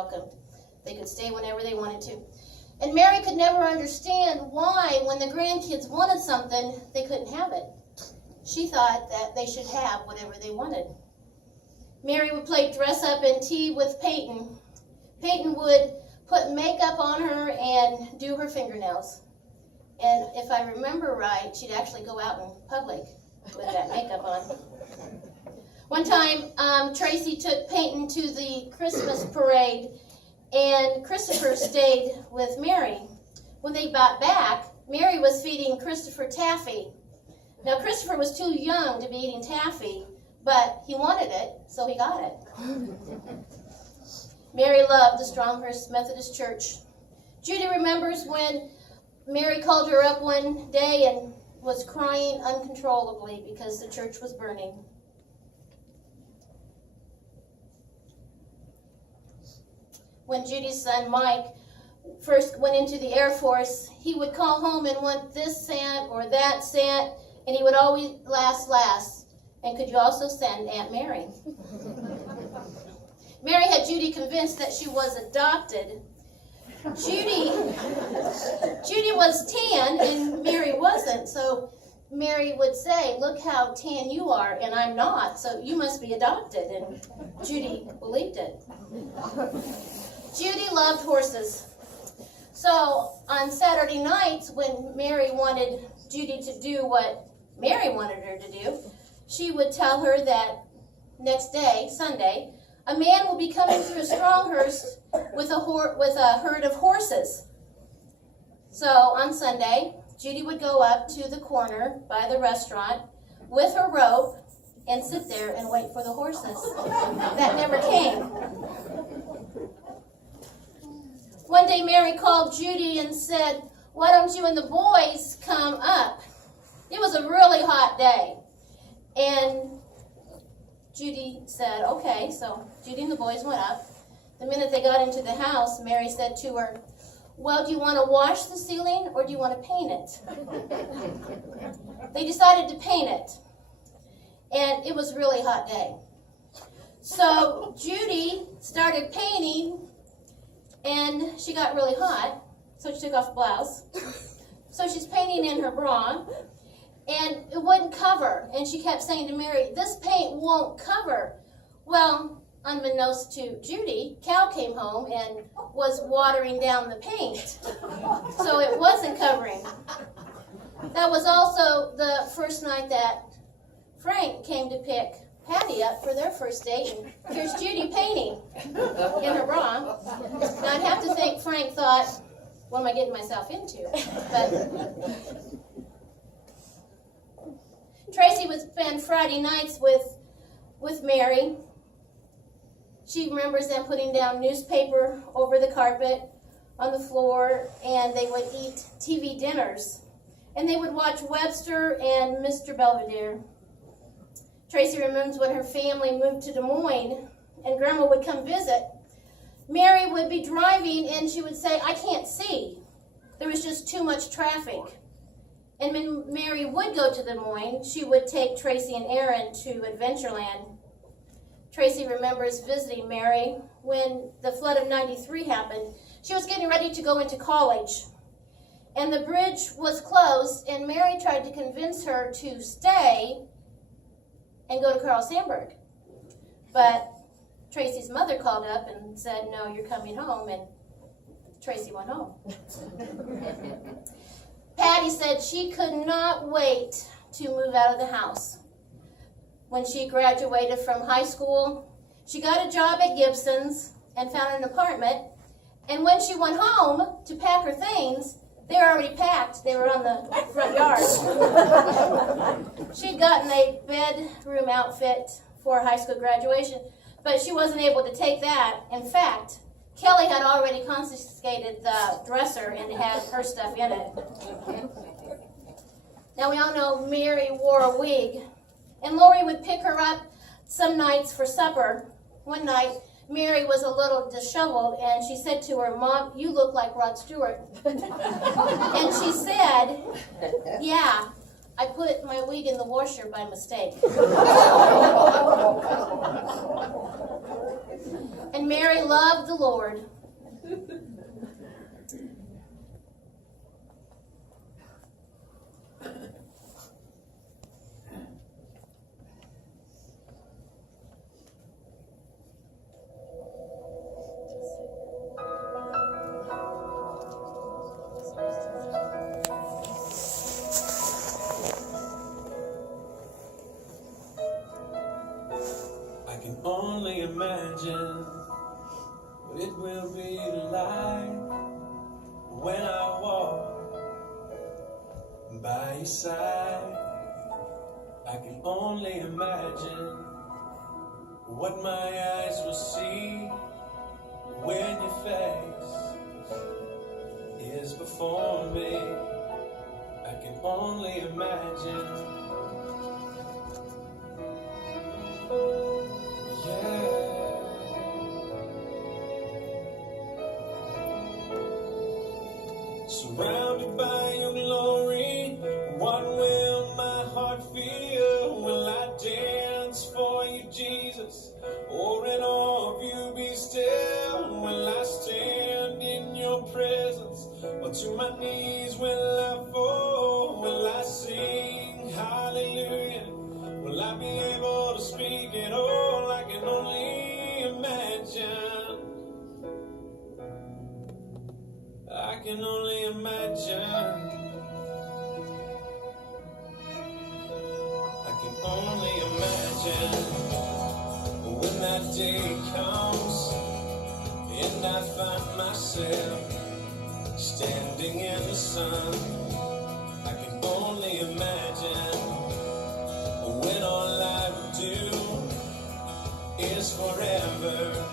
welcomed. They could stay whenever they wanted to. And Mary could never understand why, when the grandkids wanted something, they couldn't have it. She thought that they should have whatever they wanted. Mary would play dress up and tea with Peyton. Peyton would put makeup on her and do her fingernails. And if I remember right, she'd actually go out in public with that makeup on. One time, Tracy took Peyton to the Christmas parade, and Christopher stayed with Mary. When they got back, Mary was feeding Christopher taffy. Now, Christopher was too young to be eating taffy, but he wanted it, so he got it. Mary loved the Stronghurst Methodist Church. Judy remembers when Mary called her up one day and was crying uncontrollably because the church was burning. When Judy's son Mike first went into the Air Force, he would call home and want this sent or that sent, and he would always last. And could you also send Aunt Mary? Mary had Judy convinced that she was adopted. Judy was tan and Mary wasn't, so Mary would say, "Look how tan you are, and I'm not, so you must be adopted." And Judy believed it. Judy loved horses. So on Saturday nights, when Mary wanted Judy to do what Mary wanted her to do, she would tell her that next day, Sunday, a man will be coming through Stronghurst with a herd of horses. So on Sunday, Judy would go up to the corner by the restaurant with her rope and sit there and wait for the horses. That never came. One day Mary called Judy and said, "Why don't you and the boys come up?" It was a really hot day. And Judy said, okay, so Judy and the boys went up. The minute they got into the house, Mary said to her, "Well, do you want to wash the ceiling or do you want to paint it?" They decided to paint it. And it was a really hot day. So Judy started painting, and she got really hot, so she took off the blouse. So she's painting in her bra, and it wouldn't cover. And she kept saying to Mary, "This paint won't cover." Well, unbeknownst to Judy, Cal came home and was watering down the paint, so it wasn't covering. That was also the first night that Frank came to pick Patty up for their first date, and here's Judy painting in her bra. Now, I'd have to think Frank thought, what am I getting myself into? But Tracy would spend Friday nights with Mary. She remembers them putting down newspaper over the carpet on the floor, and they would eat TV dinners. And they would watch Webster and Mr. Belvedere. Tracy remembers when her family moved to Des Moines and Grandma would come visit. Mary would be driving and she would say, "I can't see. There was just too much traffic." And when Mary would go to Des Moines, she would take Tracy and Aaron to Adventureland. Tracy remembers visiting Mary when the flood of '93 happened. She was getting ready to go into college, and the bridge was closed, and Mary tried to convince her to stay and go to Carl Sandburg. But Tracy's mother called up and said, "No, you're coming home," and Tracy went home. Patty said she could not wait to move out of the house. When she graduated from high school, she got a job at Gibson's and found an apartment, and when she went home to pack her things, they were already packed. They were on the front yard. She'd gotten a bedroom outfit for high school graduation, but she wasn't able to take that. In fact, Kelly had already confiscated the dresser and had her stuff in it. Now we all know Mary wore a wig, and Lori would pick her up some nights for supper. One night, Mary was a little disheveled, and she said to her, "Mom, you look like Rod Stewart." And she said, "Yeah, I put my wig in the washer by mistake. And Mary loved the Lord. I can only imagine what it will be like when I walk by your side. I can only imagine what my eyes will see when your face is before me. I can only imagine. Surrounded by your glory, what will my heart feel? Will I dance for you, Jesus? Or in awe of you be still? Will I stand in your presence? Or to my knees will I fall? Will I sing hallelujah? Will I be able to speak at all? I can only imagine. I can only imagine. I can only imagine when that day comes and I find myself standing in the sun. I can only imagine when all I would do is forever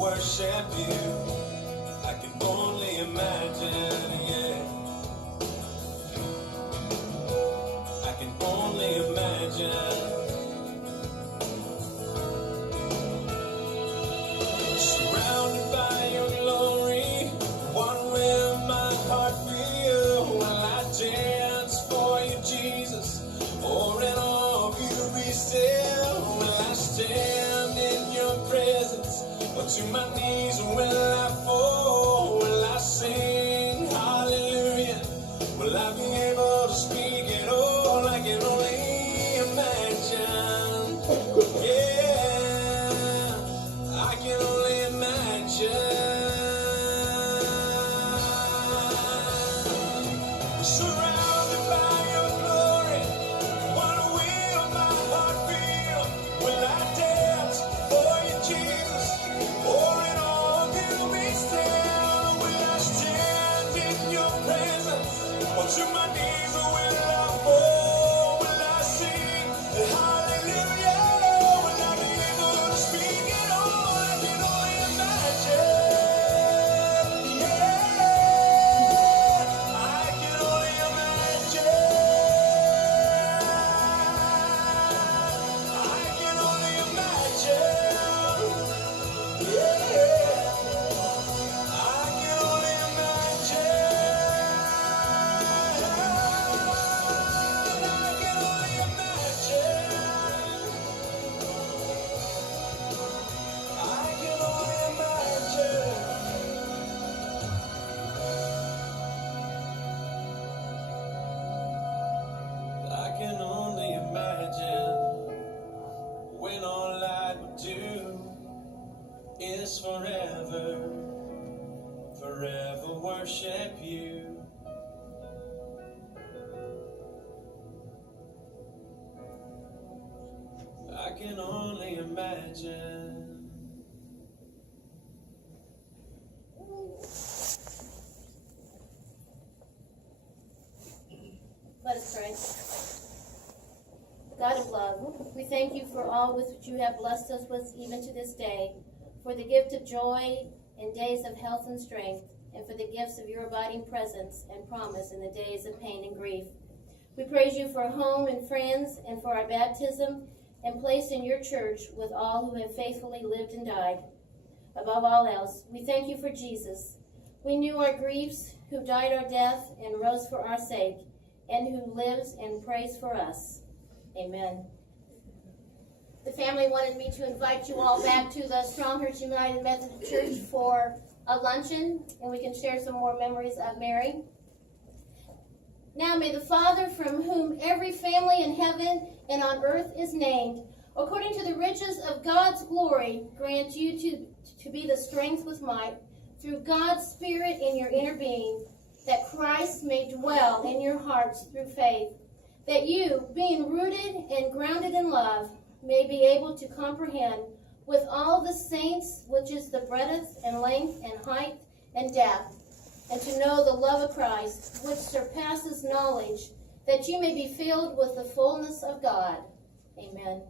worship you. I can only imagine, yeah. I can only imagine. Surrounded by your glory, what will my heart feel? Will I dance for you, Jesus? Or in awe of you be still? Will I stand in your presence? Or to my knees will I fall? Will I sing hallelujah? Will I be able to speak at all? I can only imagine. Yeah, I can only imagine. Surrounded by your glory, what will my heart feel? Will I dance for you, Jesus? Or in awe of you be still? Will I stand in your presence? Or to my knees will I fall? Will I sing hallelujah? Will I be able to speak at all? I can only imagine. Yeah, I can only imagine. I can only imagine. Yeah, I can only imagine. I can only imagine. I can only imagine. I can only imagine when all I would do is forever worship you. I can only imagine. Let us pray. God of love, we thank you for all with which you have blessed us with even to this day, for the gift of joy in days of health and strength, and for the gifts of your abiding presence and promise in the days of pain and grief. We praise you for home and friends, and for our baptism and place in your church with all who have faithfully lived and died. Above all else, we thank you for Jesus. We knew our griefs, who died our death and rose for our sake, and who lives and prays for us. Amen. The family wanted me to invite you all back to the Stronghurst United Methodist Church for a luncheon, and we can share some more memories of Mary. Now may the Father, from whom every family in heaven and on earth is named, according to the riches of God's glory, grant you to be the strength with might, through God's Spirit in your inner being, that Christ may dwell in your hearts through faith, that you, being rooted and grounded in love, may be able to comprehend with all the saints which is the breadth and length and height and depth, and to know the love of Christ, which surpasses knowledge, that you may be filled with the fullness of God. Amen.